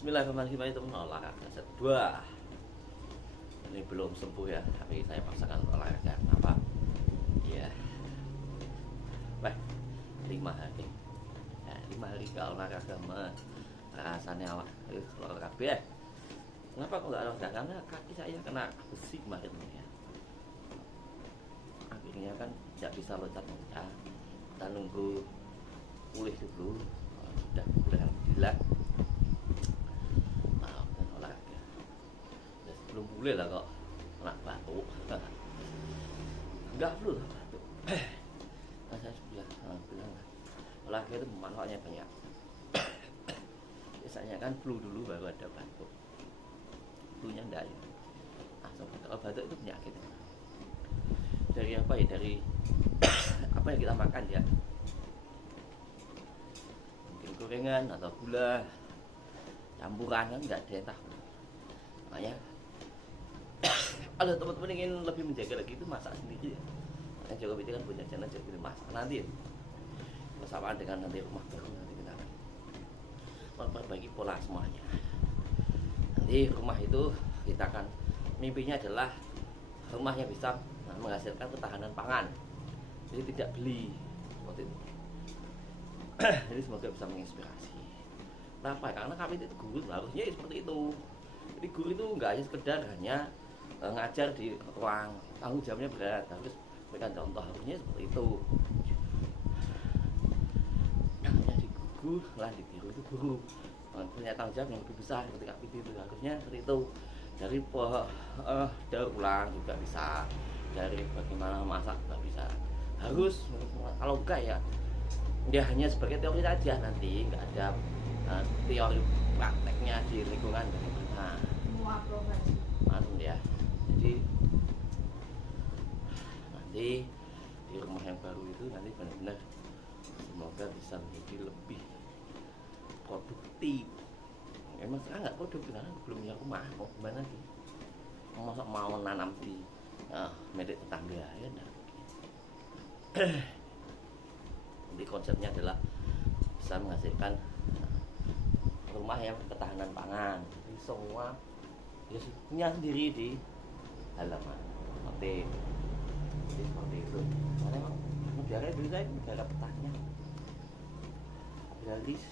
Bismillahirrahmanirrahim, teman olahraga set 2. Ini belum sembuh ya, tapi saya paksakan olahraga. Kenapa? Ya, baik 5 hari. Ya, 5 hari ke olahraga rasanya olahraga ya. Kenapa kok nggak olahraga? Karena kaki saya kena besi kemarin ya. Akhirnya kan tidak bisa loncat-loncat. Kita nunggu pulih dulu. Sudah pulih alhamdulillah. Belum boleh lah kok kena batuk. Enggak flu batuk. Saya bilang olahraga itu manfaatnya banyak. Biasanya kan flu dulu baru ada batuk. Flunya enggak ya. Kalau batuk itu penyakit. Dari apa ya? Dari apa yang kita makan ya. Mungkin gorengan atau gula campuran kan enggak ada yang tahu. Makanya kalau teman-teman ingin lebih menjaga lagi itu masak sendiri ya. Makanya Jokowi itu kan punya channel Jokowi masak nanti ya. Bersamaan dengan nanti rumah baru nanti kita akan memperbaiki pola semuanya. Nanti rumah itu kita akan mimpinya adalah rumah yang bisa menghasilkan ketahanan pangan. Jadi tidak beli seperti itu. Jadi semoga bisa menginspirasi. Kenapa? Karena kami itu guru harusnya seperti itu. Jadi guru itu nggak hanya sekedar hanya ngajar di ruang, tanggung jawabnya berat, harus berikan contoh, harusnya seperti itu. Hanya di guru, lah di guru itu guru punya tanggung jawab yang lebih besar ketika itu harusnya seperti itu. Dari daur ulang juga bisa, dari bagaimana masak juga bisa. Harus kalau enggak ya dia hanya sebagai teori saja, nanti nggak ada teori prakteknya di lingkungan bagaimana. Anu ya. Jadi nanti di rumah yang baru itu nanti benar-benar semoga bisa menjadi lebih produktif. Emang sekarang nggak produktif karena belum punya rumah, mau gimana sih? Masa mau nanam di milik tetangga ya? Jadi konsepnya adalah bisa menghasilkan rumah yang ketahanan pangan. Jadi semua ya punya sendiri di halaman seperti itu. Karena memang negara dulu saya negara petanian, gratis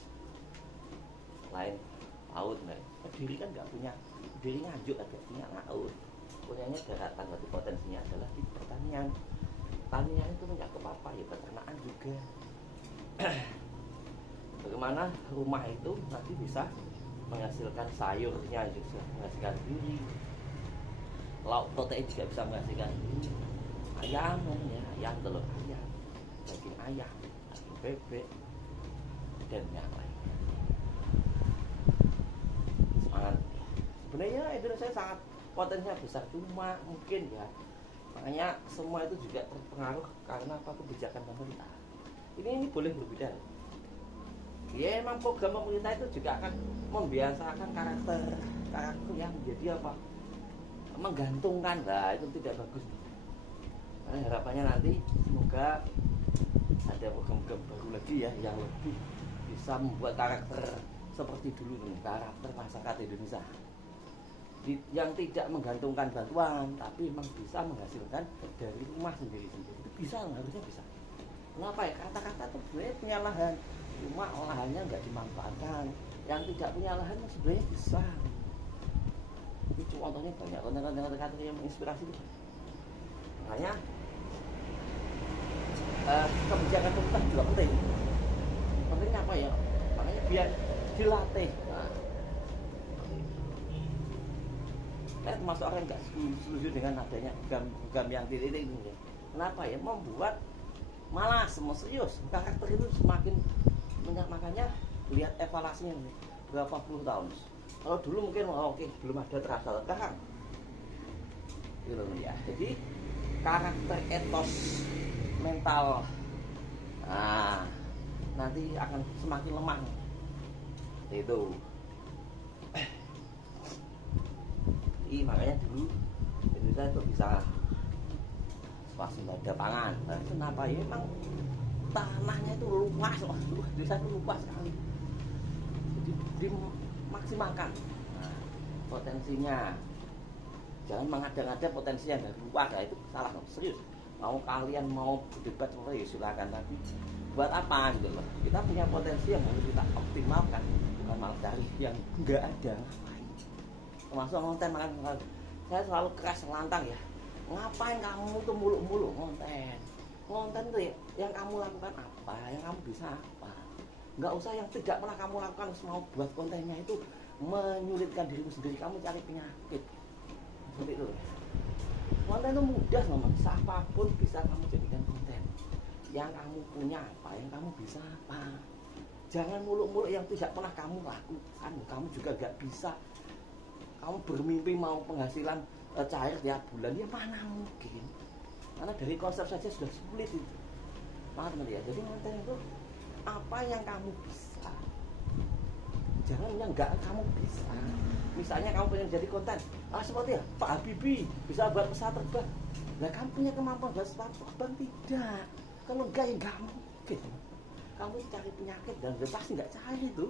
lain laut nih. Kediri kan nggak punya, Kediri Nganjuk ada punya laut, punyanya daratan. Berarti potensinya adalah di pertanian. Pertanian itu mencakup apa ya, peternakan juga. Bagaimana rumah itu nanti bisa menghasilkan sayurnya, juga menghasilkan duri, lauk protein juga bisa menghasilkan duri, ayam ya, ayam telur ayam, daging ayam, daging bebek dan yang lain. Semangat. Sebenarnya Indonesia sangat potensinya besar, cuma mungkin ya makanya semua itu juga terpengaruh karena apa, kebijakan pemerintah. Ini boleh berbeda. Ya emang program pemerintah itu juga akan membiasakan karakter yang menjadi apa, menggantungkan lah, itu tidak bagus. Nah, harapannya nanti semoga ada program-program baru lagi ya yang lebih bisa membuat karakter seperti dulu nih, karakter masyarakat Indonesia yang tidak menggantungkan bantuan tapi memang bisa menghasilkan dari rumah sendiri-sendiri. Itu bisa, harusnya bisa. Kenapa ya, kata-kata itu sebenarnya punya lahan, cuma lahannya nggak dimanfaatkan. Yang tidak punya lahan sebenarnya bisa. Itu contohnya banyak, kata-kata yang menginspirasi itu. Makanya kebijakan pemerintah juga penting. Pentingnya apa ya? Makanya biar dilatih. Saya termasuk orang nggak setuju dengan adanya program yang titik ini. Kenapa ya? Membuat malas, semua serius. Karakter itu semakin banyak, makanya lihat evaluasinya berapa puluh tahun. Kalau dulu mungkin oke, belum ada terasa sekarang. Gitu ya. Jadi karakter, etos, mental nanti akan semakin lemah. Itu. Jadi makanya dulu Indonesia itu bisa swasembada pangan. Nah, kenapa ya? Emang tanahnya itu luas, Indonesia itu luas sekali. Jadi di maksimalkan potensinya. Jangan mengada-ngada potensi yang dari luar, itu salah, serius. Mau kalian mau berdebat ya silakan, tapi buat apa gitu loh. Kita punya potensi yang harus kita optimalkan, bukan malah cari yang enggak ada. Termasuk konten, makanya saya selalu keras lantang ya. Ngapain kamu tuh muluk-muluk konten tuh ya, yang kamu lakukan apa, yang kamu bisa apa. Nggak usah yang tidak pernah kamu lakukan, mau buat kontennya itu menyulitkan dirimu sendiri, kamu cari penyakit. Seperti itu. Konten itu mudah loh, siapapun bisa kamu jadikan konten. Yang kamu punya apa, yang kamu bisa apa. Jangan muluk-muluk yang tidak pernah kamu lakukan. Kamu juga gak bisa. Kamu bermimpi mau penghasilan cair tiap bulan, ya mana mungkin. Karena dari konsep saja sudah sulit itu. Paham ya? Jadi konten itu apa yang kamu bisa. Jangan yang enggak kamu bisa. Misalnya kamu pengen jadi konten, seperti ya Pak Habibie bisa buat pesawat terbang. Nah, kamu punya kemampuan buat pesawat terbang? Tidak. Kalau enggak ya enggak mungkin. Kamu cari penyakit dan pasti enggak cari itu.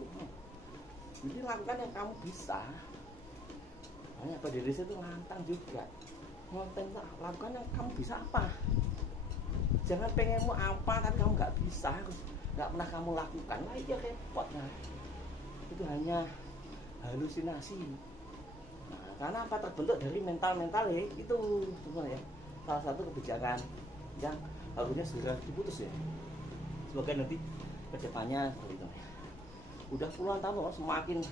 Jadi lakukan yang kamu bisa. Makanya pada diri itu lantang juga. Konten lakukan yang kamu bisa apa. Jangan pengenmu apa tapi kamu enggak bisa, enggak pernah kamu lakukan. Nah itu repot. Nah, itu hanya halusinasi. Nah, karena apa, terbentuk dari mental ya, itu sebenarnya salah satu kebijakan yang harusnya segera diputus ya. Semoga nanti kedepannya gitu ya. Udah puluhan tahun loh, semakin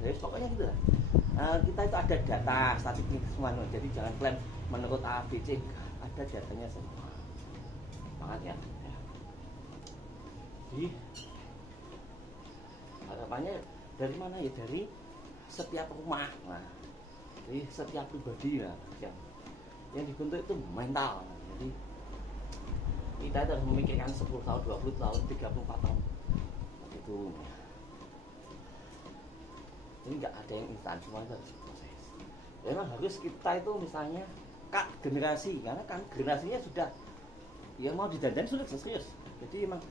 ya pokoknya gitu lah. Kita itu ada data statistik semua, jadi jangan klaim menurut ABC, ada datanya semua. Makanya ya. Jadi harapannya dari mana ya, dari setiap rumah, nah, dari setiap pribadi lah, yang dibentuk itu mental. Jadi kita harus memikirkan 10 tahun, 20 tahun, 34 tahun itu. Jadi nggak ada yang instan, semua harus proses. Memang harus kita itu misalnya kak generasi, karena kan generasinya sudah yang mau didandan sudah serius. Jadi memang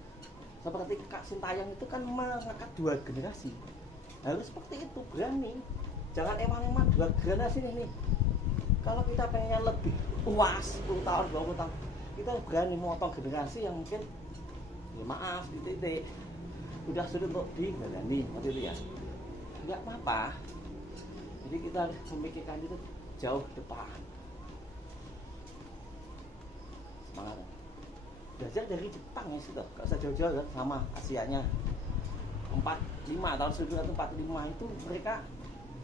seperti Kak Sintayong itu kan mengangkat 2 generasi. Harus seperti itu, berani. Jangan emang-emang 2 generasi nih. Kalau kita pengen lebih puas 10 tahun, 20 tahun, kita berani motong generasi yang mungkin ya maaf titik udah sulit untuk dijalani, seperti itu ya. Enggak apa-apa. Jadi kita harus memikirkan itu jauh depan. Semangat. Belajar dari Jepang ya sudah, gak usah jauh-jauh kan, sama Asianya. 45 tahun 1945 itu mereka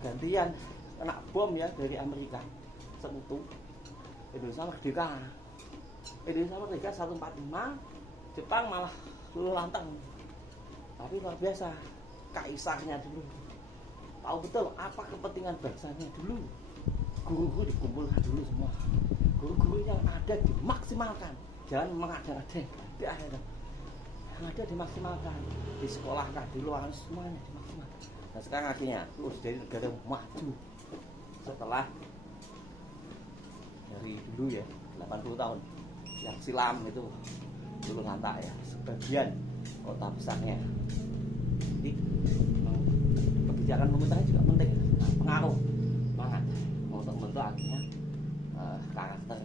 gantian kena bom ya dari Amerika, sekutu. Indonesia merdeka. Indonesia merdeka 145, Jepang malah luluh lantang. Tapi luar biasa, kaisarnya dulu tahu betul apa kepentingan bangsanya dulu. Guru-guru dikumpulkan dulu semua. Guru-guru yang ada dimaksimalkan. Jangan mengada-ngada di akhirnya. Yang ada dimaksimalkan. Di sekolahkan, di luar semuanya dimaksimalkan. Nah sekarang akhirnya terus jadi negara maju. Setelah dari dulu ya 80 tahun yang silam itu dulu lantak ya, sebagian kota besarnya. Jadi kebijakan pemerintahnya juga penting, pengaruh banget untuk membentuk akhirnya karakter.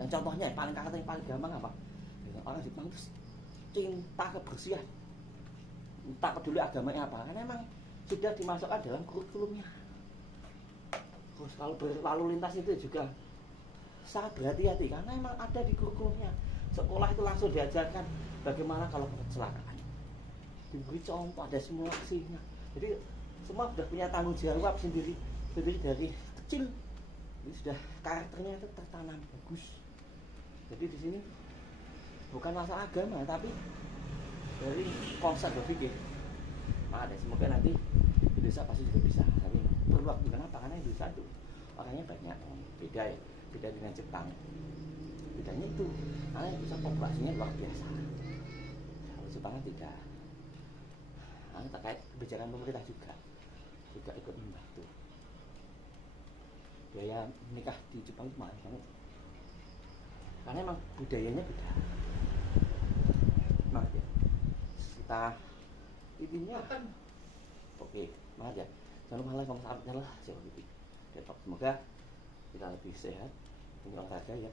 Yang contohnya karakter yang paling gampang apa? Orang Jepang itu cinta kebersihan, tak peduli agamanya apa, karena memang sudah dimasukkan dalam kurikulumnya. Terus kalau berlalu lintas itu juga sangat berhati-hati karena memang ada di kurikulumnya. Sekolah itu langsung diajarkan bagaimana kalau kecelakaan, diberi contoh, ada simulasinya. Jadi semua sudah punya tanggung jawab sendiri dari kecil. Jadi sudah karakternya itu tertanam bagus. Jadi di sini bukan masalah agama, tapi dari konsep berpikir. Nah, ada semoga nanti Indonesia pasti juga bisa. Tapi perlu waktu, kenapa? Karena Indonesia itu orangnya banyak, beda dengan Jepang. Bedanya itu, karena Indonesia populasinya luar biasa. Kalau Jepang tidak. Nah, terkait kebijakan pemerintah juga ikut membantu. Biaya menikah di Jepang itu mahal banget. Karena emang budayanya beda. Nah, ya. intinya oke, semangat ya. Jangan lupa like, comment, subscribe channel Siapa Pipi. Semoga kita lebih sehat, punya olahraga ya.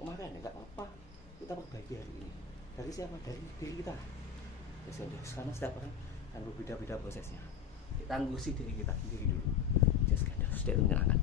Kemarin ya nggak apa-apa, kita perbaiki hari ini. Dari siapa? Dari diri kita. Karena setiap orang kan berbeda-beda prosesnya. Kita ngurusi diri kita sendiri dulu. Just kind of stay menyenangkan.